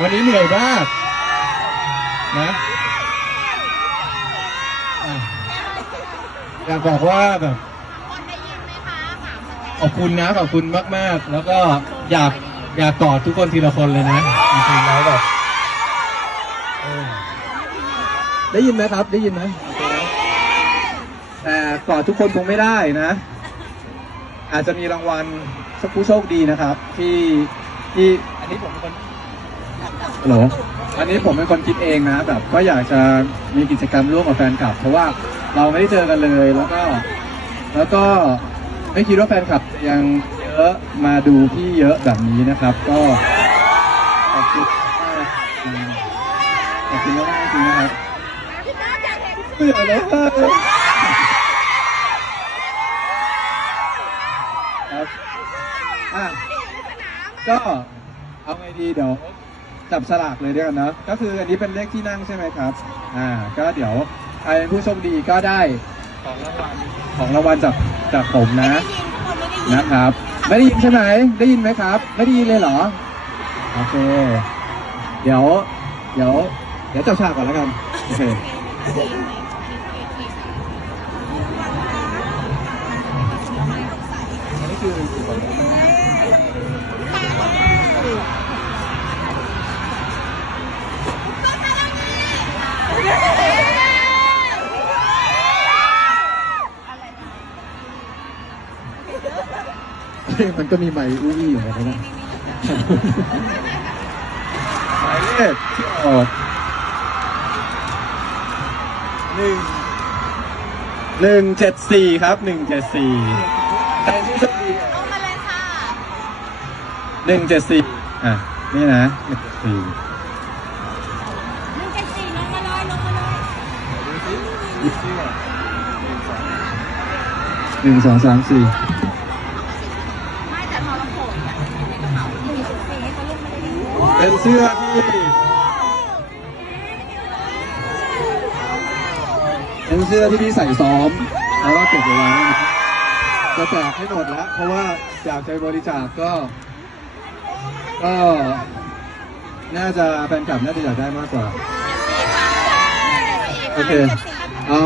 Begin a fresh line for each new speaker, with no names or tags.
วันนี้เหนื่อยมากนะอยากบอกว่าแบบขอบคุณนะขอบคุณมาก ๆ แล้วก็อยากอยากกอดทุกคนทีละคนเลยนะจริงๆแล้วแบบได้ยินไหมครับ ได้ยินไหมแต่กอดทุกคนคงไม่ได้นะ อาจจะมีรางวัล ผู้โชคดีนะครับ ที่ที่อันนี้ผมเป็นคนฮัลโหลอันนี้ผมเป็นคนคิดเองนะแบบก็อยากจะมีกิจกรรมร่วมกับแฟนคลับ เพราะว่าเราไม่ได้เจอกันเลยแล้วก็ แล้วก็ไม่คิดว่าแฟนคลับยังเยอะมาดูพี่เยอะแบบนี้นะครับ ก็ขอบคุณมากจริงขอบคุณมากจริงนะครับเบื่อแล้ว ก็เอาไงดีเดี๋ยวจับสลากเลยด้วยกันเนอะก็คืออันนี้เป็นเลขที่นั่งใช่ไหมครับ อ่า ก็เดี๋ยวใครเป็นผู้โชคดีก็ได้ของรางวัลของรางวัลจากจากผมนะ นะครับ ไม่ได้ยินใช่ไหมได้ยินไหมครับ ไม่ได้ยินเลยเหรอ โอเค เดี๋ยว เดี๋ยว เดี๋ยวจับฉลากก่อนแล้วกัน โอเค มันก็มีไมค์อุ้ยอยู่นะนะหมายเลขที่ออกหนึ่งหนึ่งเจ็ดสี่ครับหนึ่งเจ็ดสี่ใครที่โชคดี
ลงมาเลยค่ะ
หนึ่งเจ็ดสี่อะ นี่นะหนึ่งเจ็ดสี่
หนึ่งเจ็ดสี่ลงมาเลยลงมาเลย
หนึ่งสองสามสี่
ไม่แต่พอเราโผล่อะในกระเป๋าหนึ่งเจ็ดสี่ให้เขาลงมา เลย
เป็นเสื้อที่เป็นเสื้อที่พี่ใส่ซ้อมแล้วก็เก็บเอาไว้นะครับจะแจกให้หมดแล้ว เพราะว่าอยากจะบริจาคก็ ก็น่าจะแฟนคลับน่าจะอยากได้มากกว่า โอเค เอา